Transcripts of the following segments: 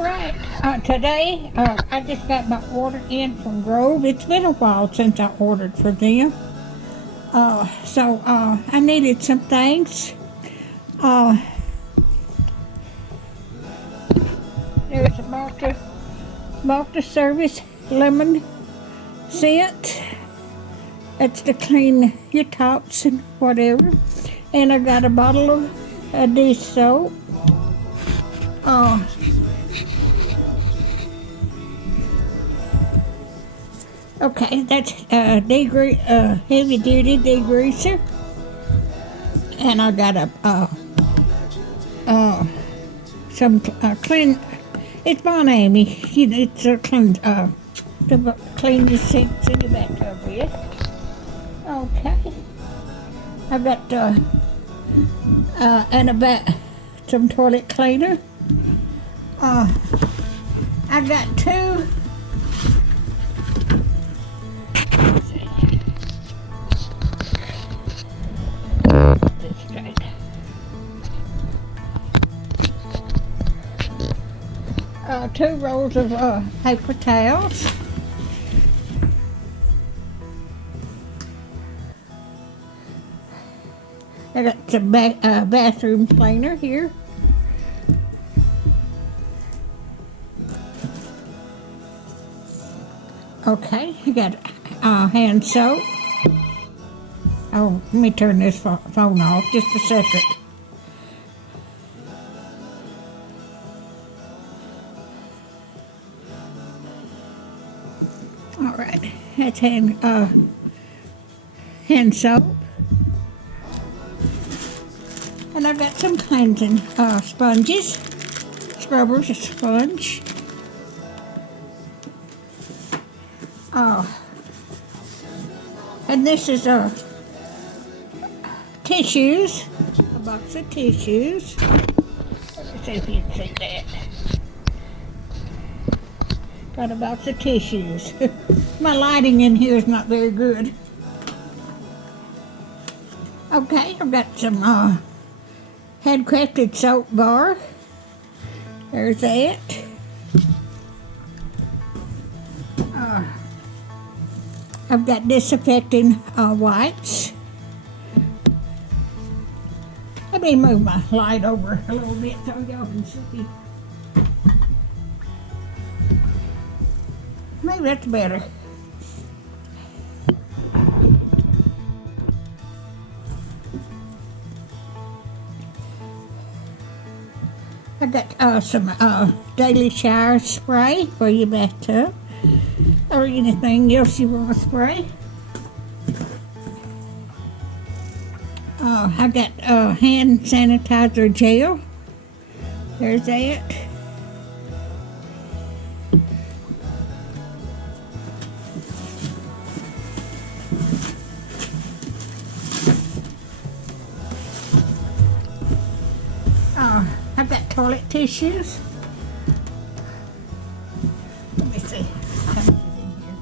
Alright, today I just got my order in from Grove. It's been a while since I ordered for them. So I needed some things. There's a multi-service lemon scent. That's to clean your tops and whatever. And I got a bottle of dish soap. Okay, that's heavy duty degreaser, and I got some clean. It's Bon Amy. You know, it's to clean the sinks in your bathtub with. Okay, I got some toilet cleaner. I got two. Two rolls of paper towels. I got some bathroom cleaner here. Okay, I got hand soap. Oh, let me turn this phone off just a second. All right, that's hand soap. And I've got some cleansing sponges, scrubbers, a sponge. And this is tissues, a box of tissues. Let me see if you can see that. Got a box of tissues. My lighting in here is not very good. Okay, I've got some Handcrafted Soap Bar. There's that. I've got disinfecting wipes. Let me move my light over a little bit so y'all can see. Maybe that's better. I got some daily shower spray for your bathtub or anything else you want to spray. I got hand sanitizer gel. There's that. I've got toilet tissues. Let me see how much is in here.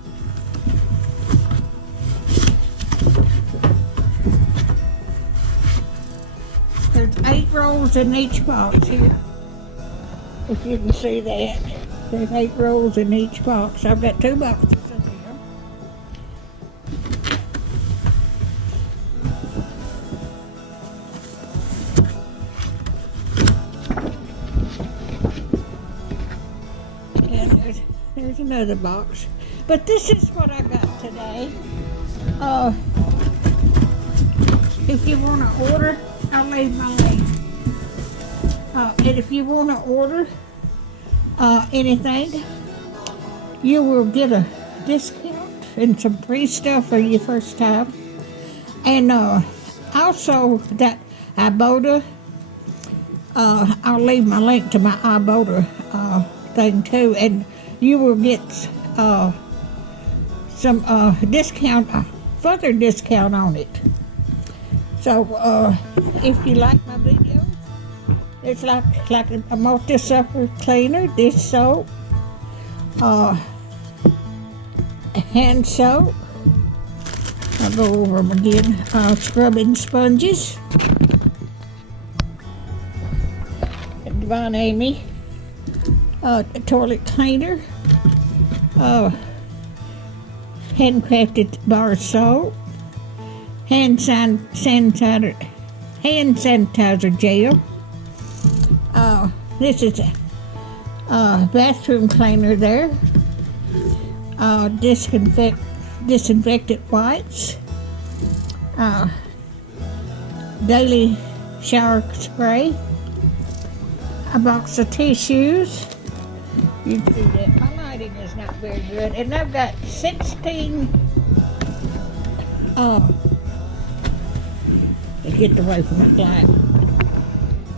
There's 8 rolls in each box here. If you can see that. There's 8 rolls in each box. I've got 2 boxes of them. There's another box. But this is what I got today. If you want to order, I'll leave my link. And if you want to order anything, you will get a discount and some free stuff for your first time. And also that Ibotta, I'll leave my link to my Ibotta thing too. And you will get some discount, further discount on it. So if you like my videos, it's like a multi-surface cleaner, dish soap, hand soap. I'll go over them again. Scrubbing sponges, and Bon Amy. toilet cleaner, handcrafted bar soap, sanitizer gel. This is a bathroom cleaner there. Disinfectant wipes. Daily shower spray. A box of tissues. You can see that my lighting is not very good. And I've got 16 get away from that light.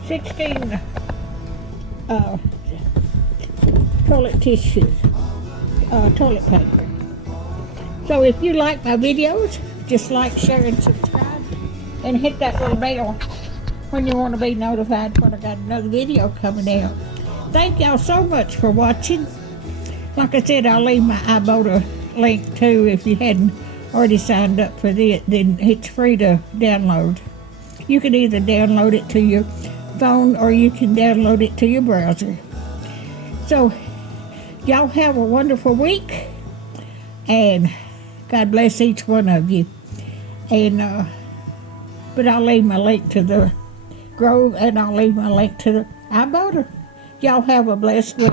16 toilet tissues, toilet paper. So if you like my videos, just like, share, and subscribe, and hit that little bell when you want to be notified when I got another video coming out. Thank y'all so much for watching. Like I said, I'll leave my Ibotta link too. If you hadn't already signed up for it, then it's free to download. You can either download it to your phone or you can download it to your browser. So, y'all have a wonderful week, and God bless each one of you. And but I'll leave my link to the Grove, and I'll leave my link to the Ibotta. Y'all have a blessed week.